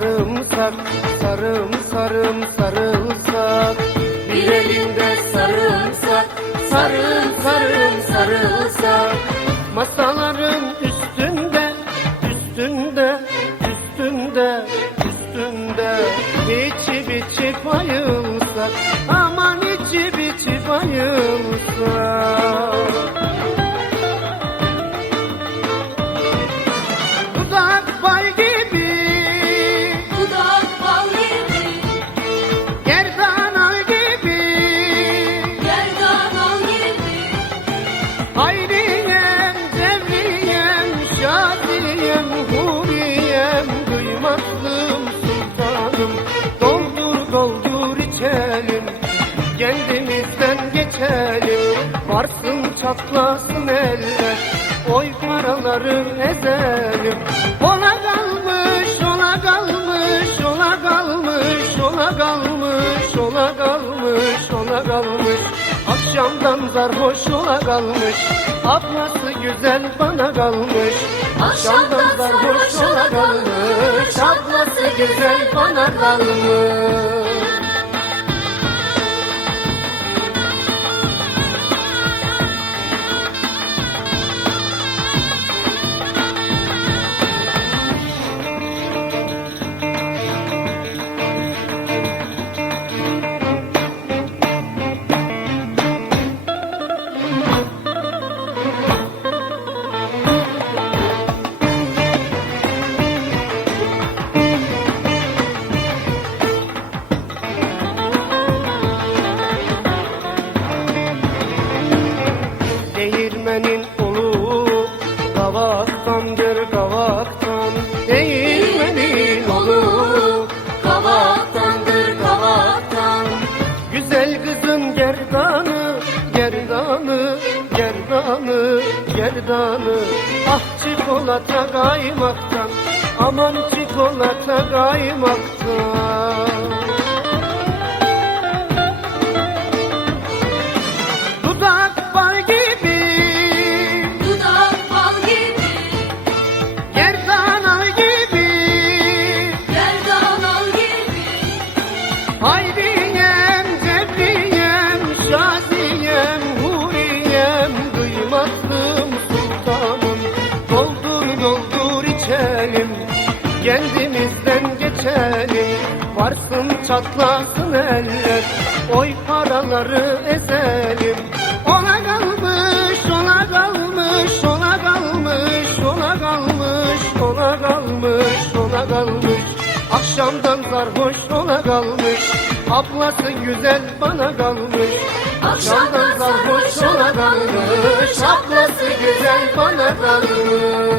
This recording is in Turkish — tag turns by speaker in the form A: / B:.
A: sarımsak sarım
B: sarım
A: sarımsak. Bir elinde
B: sarımsak sarım sarım
A: sarımsak. Masaların üstünde
B: üstünde üstünde üstünde. Biçi biçi bayılsak. Doldur içelim, kendimizden geçelim. Varsın çatlasın eller, oy paraları ezelim. Ola kalmış, ola kalmış, ola kalmış, ola kalmış, ola kalmış, ola kalmış. Akşamdan zarhoş ola kalmış. Ablası güzel bana kalmış.
A: Akşamdan sarhoş ola kalmış. Ablası güzel bana kalmış
B: Değirmenin olu Kavaktandır kavaktan Değirmenin olu
A: Kavaktandır kavaktan.
B: Güzel kızın gerdanı Gerdanı Gerdanı Gerdanı. Ah çikolata kaymaktan Aman çikolata kaymaktan Doldur içelim Kendimizden geçelim. Varsın çatlasın eller Oy paraları ezelim. Ona kalmış, ona kalmış, ona kalmış, ona kalmış, ona kalmış, ona kalmış. Akşamdan sarhoş ona kalmış Ablası güzel bana kalmış.
A: Akşamdan sarhoş ona kalmış Ablası güzel bana kalmış